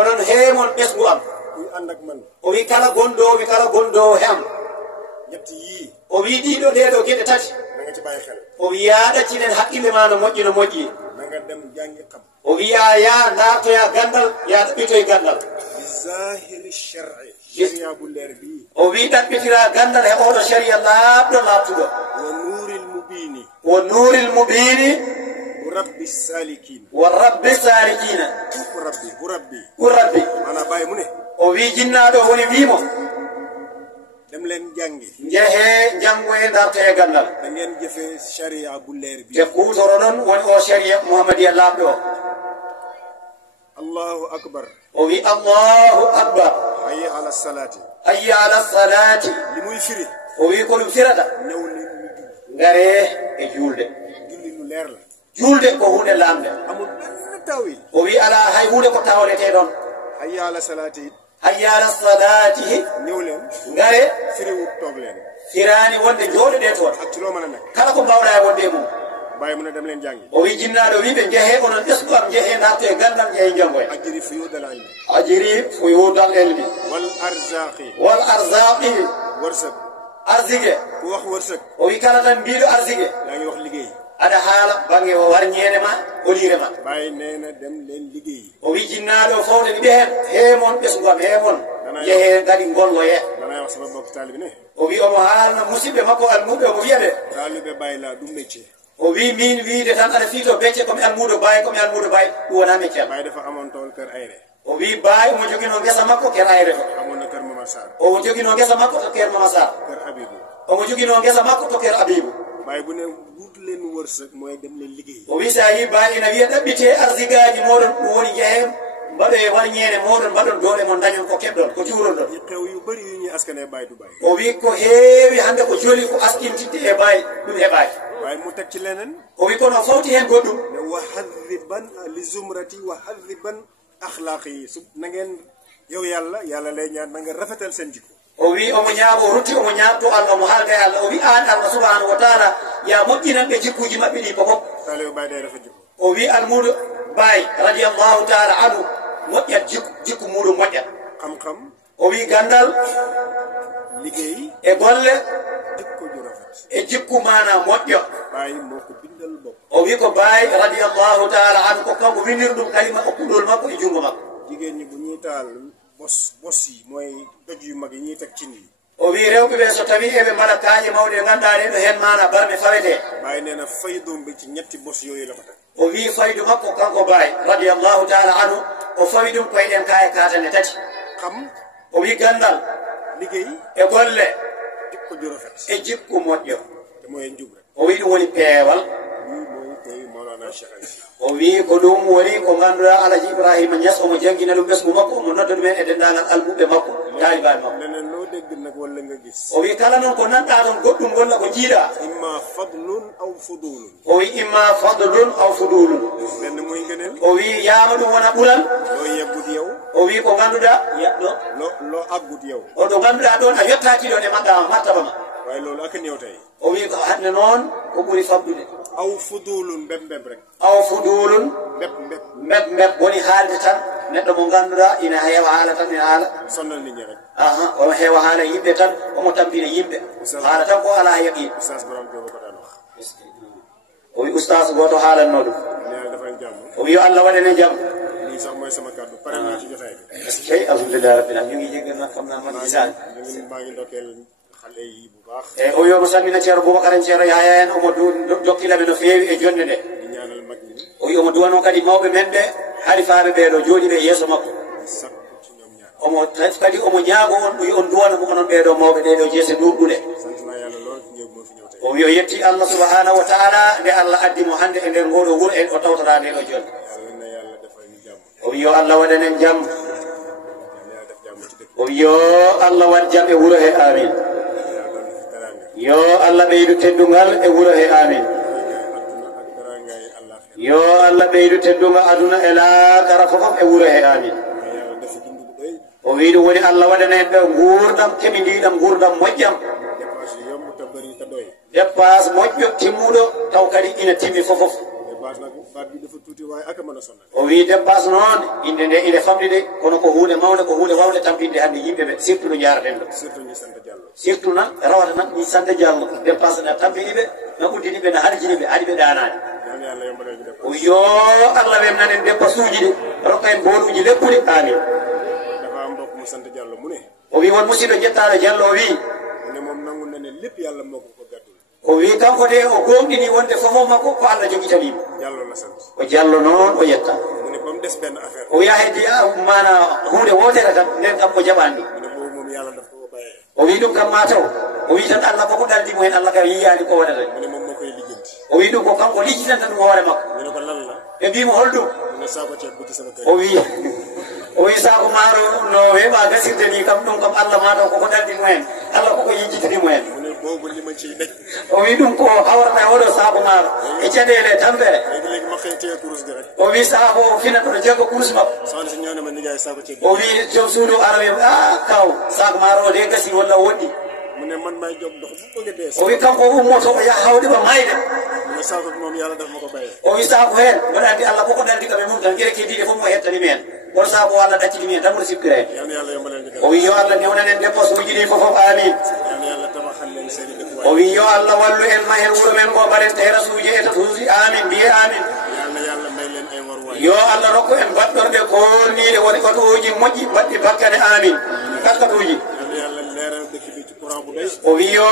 onon heemon ɓesgu am kuy ànd ak man o wi kala gonɗo hem ñett yii o wi ɗiɗo ɗeɗo geɗe tati na nga ci bàyyi xel o wi yaɗaccinen haqqille ma no moƴƴi na nga dem jàngi xam o wiya ya dartoya gandal ya ɗaɓɓitoye gandal zahiri shar'i sharia bu leer bii o wi ɗaɓɓitira gandal he oɗo sharia laaɓɗo laaɓtuɗo wa nuril mubini ورب السالكين وربي أنا باي مني وفي جنادو ولي فيمو dem leen jàngi jehe jango e darto e gandal da ngeen jëfe sharia bu leer bi te kuutoro non woni o sharia muhammadiya laaɓɗo o allahu akbar o wi allahu akbar hayya ala salati li muy firi o wi ko ɗum firata ñëw leen ngare e julde julli lu leer la julde ko hunde lamde amul benn tawil o wi ala hay hunde ko tawlete ɗon hayya ala salati ñëw leen ngare firiwut toog leen firani wonde jooɗoɗe toon ak ci loo mën a nekk kala ko mbawɗa e wonde mum bàyyi mu ne dem leen jàngi o wi jinnaɗo wiɓe jeehe onon ɓesgu am jeehe darto e gandal jeehe jangoye ajiri fuyudal ilmi wal arzaqi wërsëg arzige ku wax wërsëg o wi kala tan mbiɗo arzige yaa ngi wax liggéey aɗa haala bange o warñede ma olire ma bàyyi nee na dem leen liggéey o wi jinnaɗo fawde ɗi ɓen heemon ɓesgu am heemon jeehe gadi golloye danay wax sama bokk taalibe ne o wi omo haalna musidɓe makko almuɓe omo wiyaɓe taalibe bàyyi la du métier o wi min wiide tan aɗa fiito becce komi almuɗo bayi ɗum wona métier am bayi dafa amoon tool kër ayre o wi bayi omo jogino ngesa makko ker ayre to amoon na kër Mama Sarr omo jogino ngesa makko to ker Mama Sarr kër Abibou omo jogino ngesa makko to ker Abibou bayi bu ne wut leen wërsëg mooy dem leen liggéey o wi sa yi bayi ina wiya ɗaɓɓite arsigaji moɗon ɗum woni jeehem mbaɗo e warñede moɗon mbaɗon doole mon dañon ko keɓɗon ko juuron ɗon xew yu bëri yu ñuy askane bayi du bayi o wi ko heewi hande ko joli ko askintidde e bayi ɗum heɓaki bayi mu teg ci leneen o wi kono fawti hen goɗɗum ne wa hadriban li zumrati wa hadriban akhlaqi su na ngeen yow yàlla lay ñaan na nga rafetal seen jikko o wi omo ñaabo o rutti omo ñaamto Allah omo haalde e Allah o wi an Allah subhanahu wa taala ya moƴƴinanɓe jikkuji maɓɓe ɗi fof taalibe bayi day rafet jikko o wi almuɗo bayi radiallahu taala anhu moƴƴat jikku muɗum moƴƴat xam-xam o wi gandal liggéey e golle jikko ju rafet e jikku mana moƴƴo bayi moo ko bindal bopp o wi ko bayi radiallahu taala anhu ko kanko winir ɗum kalima okkuɗol makko e jungo makko jigéen ñi bu ñuy taal bos yi mooy doj yu mag yi ñuy teg cin yi o wi rewɓe ɓe so tawi eɓe mbaɗa kaaƴe mawɗe ganduɗa ɗeɗo hen mana barɓe fawete bayi nee na faydum bi ci ñetti bos yooyu la ko teg o wi faydu makko kanko bayi radiallahu taala anhu o fawi ɗum koyeɗen kaye katane tati xam o wi gandal liggéey e golle jikko ju rafet e jikku moƴƴo te mooy njub rek o wi ɗum woni peewal o wi ko ɗum woni ko ganduɗa alaji Ibrahima Niass omo jangguina ɗum ɓesgu makko omo nodda ɗumen e dendagal almuɓe makko talibaɓe makko leneen loo dégg nag walla nga gis o wi kala noon ko nanɗa toon goɗɗum walla ko jiiɗa imma fadlun aw fudulun o wi imma fadlun aw fudulun benn muy ngëneel o wi yaama ɗum wona ɓural loo yeggut yow o wi ko ganduɗa yaɗɗo loo aggut yow o ɗo ganduɗa ɗon a yettaki ɗon e maɗɗama martaba ma waaye loolu ak néew tey o wi ko hande noon ko ɓuuri famɗude aw fudulun mbeb rek aw fudulun mbeb woni haalde tan neɗɗo mo ganduɗa ina heewa haala tan ina haala sonnal nit ñi rek omo heewa haala yimɓe tan omo tampina yimɓe haala tan ko ala yaqin oustaz borom jogo ko daan wax o wi oustaz goto haalanno ɗum yàlla dafa jàmm o wi yo Allah waɗane jaam lii sax mooy sama kàddu pare naa ci jotaay bi ey alhamdulillah rabbil alamin ñu ngi jéggal nag xam naa man gisaan maa ngi ndokkeel xale yi bu baax e o yomo salmina ceerno Boubacar en ceerno Yaya en omo jokkilaɓe no feewi e jonde nde di ñaanal mag ñi o wi omo duwano kadi mawɓe men ɓe halifaɓe ɓeeɗo jooɗiɓe yeeso makko sakku ci ñoom ñaar omo kadi omo ñaago on ɗum on duwana mo onon ɓeeɗo mawɓe ɗeɗo jeese ɗuɗɗuɗe sant naa yàlla lool ñëw moo fi ñëw tey o wi o yetti Allah subhanahu wa taala nde Allah addi mo hande e nder ngoɗo wuuro en o tawtata ndeɗo jonde yàlla na yàlla defal ñu jàmm o wi yo Allah waɗanen jaam yàlla def jàmm ci dëkk o wi yo Allah waɗ jaam e wuuro he amin yàlla doon fi teraanga yo Allah ɓeydu teddungal e wuuro he amin adduna ak teraangaay àllaaxira yo Allah ɓeydu teddungal aduna e laakara fofof e wuuro he amin yàlla def dund bu doy o wi ɗum woni Allah waɗanen ɓe gurdam keɓidiɗam gurdam moƴƴam dépense yomb te bëri te doy dépasse moƴƴo timmuɗo taw kadi ina timmi fofof baat bi dafa tuuti waaye ak a mën a sonal. o wi dépasse noon inde nde ine famɗi de kono ko hunde mawde ko hunde wawde tampinde hannde yimɓe ɓe surtout no jaraten ɗo surtout ñi sant Diallo. surtout nak rawata nak ñi sande Diallo dépasse ɗa tampini ɓe no uddini ɓe no harjini ɓe haɗi ɓe ɗanade o yo Allah wemnanen dépasse uji ɗe rokka en bonuji leppude amin dafa am mbokk mu sant Diallo mu ne o wi won musidɗo jettaɗo Diallo o wi mu ne moom nangu na ne lépp yàlla moo ko gàddul. o wi kanko de o gomɗini wonde fofof makko ko Allah jogitanimo Diallo la sant. o Diallo noon o yetta mu ne ba mu des benn affaire. o wiya heddi mana hunde wotere tan nden kam o jaɓani mu ne boobu moom yàlla daf ko bàyyee. o wi ɗum kam mataw o wi tan Allah koko daldimo hen Allah kam yiyani ko waɗata mu ne moom moo koy lijjanti. o wi ɗum ko kanko lijjitanta ɗum hoore makko mu ne ko lan la. ɓe mbimo holɗum mu ne saako ceeb bu ci sama kër. o wi saako maaro no weeɓa gasirde ni kam ɗum kam Allah mataw koko daldimo hen Allah koko yijjitanimo hen mu ne boobu li ma ciy daj. o wi ɗum ko hawrata e oɗo saako maaro e caɗele tampere léegi ma xëy téye kurus gi rek. o wi saako finata ɗo jaggo kurus makko soxna si ñëw na ma nijaay saako ceeb. o wi joom suudu ara wi kaw saako maaro o de gasi walla woɗɗi mu ne man may jóg dox bu bëgg a dee. o wi kanko ummoto o yaha hawde ba mayde mu ne saako bi moom yàlla daf ma ko bàyyee. o wi saako hen mbaɗa andi Allah koko daldi kam e mum tan guere keddiɗe fof mo hettani men woto saako Allah ɗaccini men tan mboɗo sippira hen yal na yàlla yombalal ñu o wi yo Allah newnanen dépense uji ɗi fofof amin yal na yàlla tabaxal leen seen i dëkkuwaay. o wi yo Allah wallu en ma hen wuuro men ngo mbaɗen terasuji e tatuji amin mbiye amin yal na yàlla may leen ay waruwaay. yo Allah rokku en baɗɗorɗe kolniɗe woni katuji moƴƴi mbaɗɗi bakkane amin katkatuji yal na yàlla leeral dëkk bi ci courant bu doy. o wi yo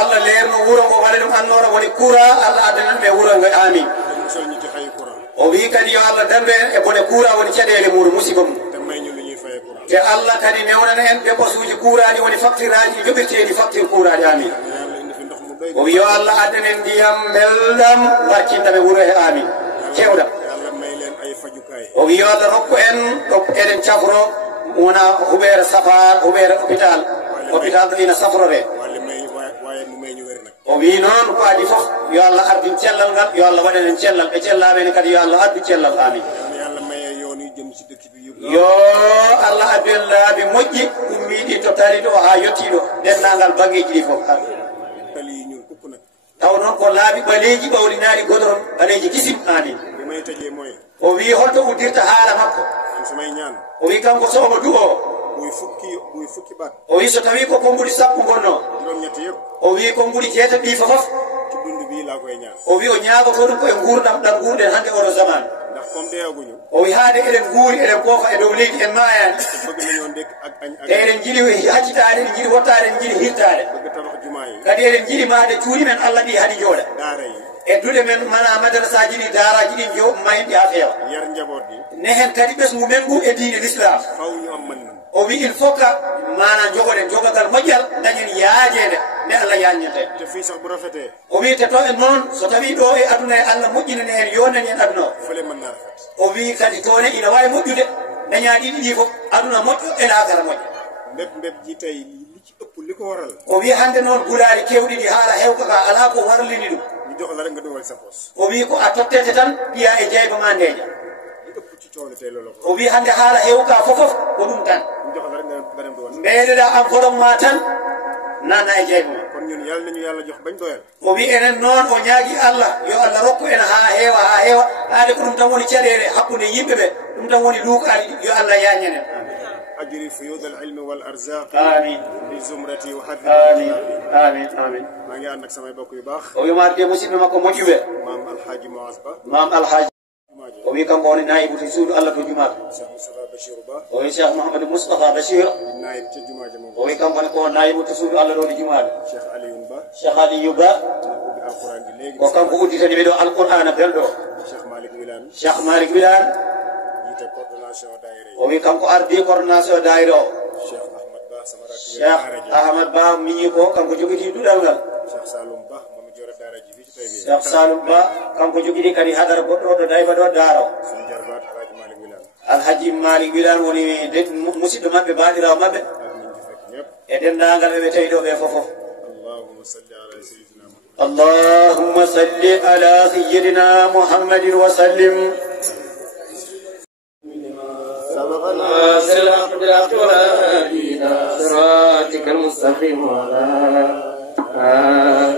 Allah leerno wuuro ngo waɗa ɗum annora woni courant Allah addanan ɓe wuuro ngo amin musal ñu ci xayu courant. o wi kadi yo Allah dambe e bone courant woni caɗele muɗum musiba mum te may ñu lu ñuy fayee courant. te Allah kadi newnana en dépense uji courant woni facture aji joɓirteɗi facture courant amin yàlla indi fi ndox mu doy. o wi yo Allah addanen ndiyam belɗam barkinɗam e wuuro he amin cewɗam yàlla may leen ay fajukaay. o wi yo Allah rokku en ɗo eɗen cafro wona huɓere safar huɓere hôpital hôpital ɗo ina safrore walla may waaye mu may ñu wér nag. o wi noon ko adi fof yo Allah ardin cellal ngal yo Allah waɗanen cellal ɓe cellaɓene kadi yo Allah addu cellal amin yal na yàlla maye yoon yi jëm ci dëkk bi yëpp. yo Allah addu en laabi moƴƴi ummiɗi to tari ɗo ha yettiɗo dennagal bangeji ɗi fof tali yi ñuul kukk nag. taw noon ko laabi ɓaleji ɓawlinaɗi godoron ɓaleji kisim amin li may tëjee mooy. o wi holto uddirta haala makko man samay ñaan. o wi kanko so omo du'o buy fukki baat. o wi so tawi ko mbuɗi sappo gonno juróom-ñett yëpp. o wi ko mbuɗi jeeta ɗi fofof ci dund bii laa koy ñaan. o wi o ñaagoto ɗum koye gurdam ɗam gurɗen hannde oɗo zaman ndax comme deewaguñu. o wi haade eɗen guuri eɗen goofa e dow leydi en maayani te bëgg nañoo ndekk ak añ ak. te eɗen jiɗi haccitaade eɗen jiɗi wottaade eɗen jiɗi hirtaade bëgg tabax jumaa yi. kadi eɗen jiɗi maade cuuɗi men Allah ɗi haɗi jooɗa daara yi. e duɗe men mana madrasaji ɗi daaraji ɗi jo mayimɗi ha feewa yar njaboot gi. ne hen kadi ɓesgu men ngu e diine l'islam faw ñu am mën nan. o wi il faut que mana jogoɗen jogogal moƴƴal dañen yaajede nde Allah yaññete te fii sax bu rafetee. o wi te to en noon so tawi ɗo e aduna e Allah moƴƴinani en yonnani en aduna o fële mën naa rafet. o wi kadi toone ina wawi moƴƴude daña ɗiɗi ɗi fof aduna moƴƴo e laakara moƴƴo mbéb ji tey li ci ëpp li ko waral. o wi hande noon gulaari kewɗi ɗi haala hewka ka ala ko warlini ɗum ñu jox la rek nga dugal sa poos. o wi ko a tottete tan ɓiya e jeyba ma ndeeƴa li ëpp ci coow li tey loolu ko. o wi hande haala hewka fofof ko ɗum tan ñu jox la rek nga dem dugal sa. mbeɗeɗa enveloppe ma tan nana e jeyba ma kon ñun yàlla nañu yàlla jox bañ doyal. o wi enen noon o ñaagui Allah yo Allah rokku en ha heewa haade ko ɗum tan woni caɗele hakkude yimɓeɓe ɗum tan woni luukaɗi yo Allah yañanen أجري فيوض العلم والأرزاق آمين بزمرتي وحذر آمين آمين آمين ما ngi ànd ak samay bokk yu baax o wimaade de musidɓe makko moƴƴuɓe maam alhaji Moaz Ba mam alhaji o wi kanko woni nayibu to suudu Allah to jumaata Cheikh Moustapha Bachir Ba o wi Cheikh Mouhamadou Moustapha Bachir nayib ca jumaaje moom o wi kanko ne ko nayibu to suudu Allah ɗo to jumaata Cheikh Aliyoun Ba Cheikh Aliou Ba ubbi alquran ji léegi ko kanko udditani ɓe ɗo alqur'ana belɗo Cheikh Malick Wilane Cheikh Malick Wilane jiite coordination daayira yi o wi kanko ardi coordination daayira o Cheikh Ahmad Ba sama rakk Cheikh Ahmad Ba miñi ko kanko jogiti ɗuɗal ngal Cheikh Saloum Ba moom jore daara ji fii ci tay bi Cheikh Saloum Ba kanko jogiɗi kadi hadara goɗɗo ɗo dayba ɗo daaro suñu jarbaat alhaji Malick Wilane alhaji Malick Wilane woni musidɗo maɓɓe baɗirawo maɓɓe ak ñu ci fekk ñëpp e dendagal ɓeɓe tawi ɗo ɓe fofof allahumma salli ala sayyidina Muhammad اللهم صل على سيدنا محمد وسلم سبقنا سلاح بالأقوال صراطك المستقيم وعلى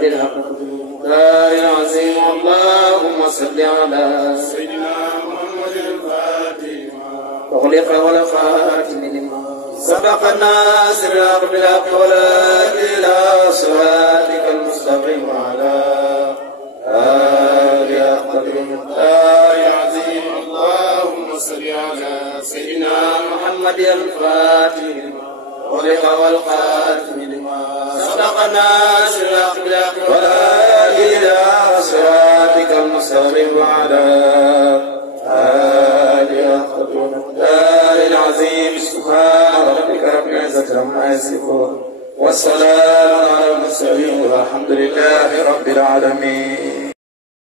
بالحق الدار العظيم. اللهم صل على سيدنا محمد الفاتح أغلق والخاتم لما سبق الناصر الحق بالحق والهادي إلى صراطك المستقيم وعلى آله قدر الدار العظيم. اللهم صل على سيدنا محمد الفاتح أغلق والخاتم لما سبق الناصر الحق بالحق والهادي إلى صراطك المستقيم وعلى آله قدر الدار العظيم. سبحان ربك رب العزة عما يصفون والسلام على المرسلين والحمد لله رب العالمين.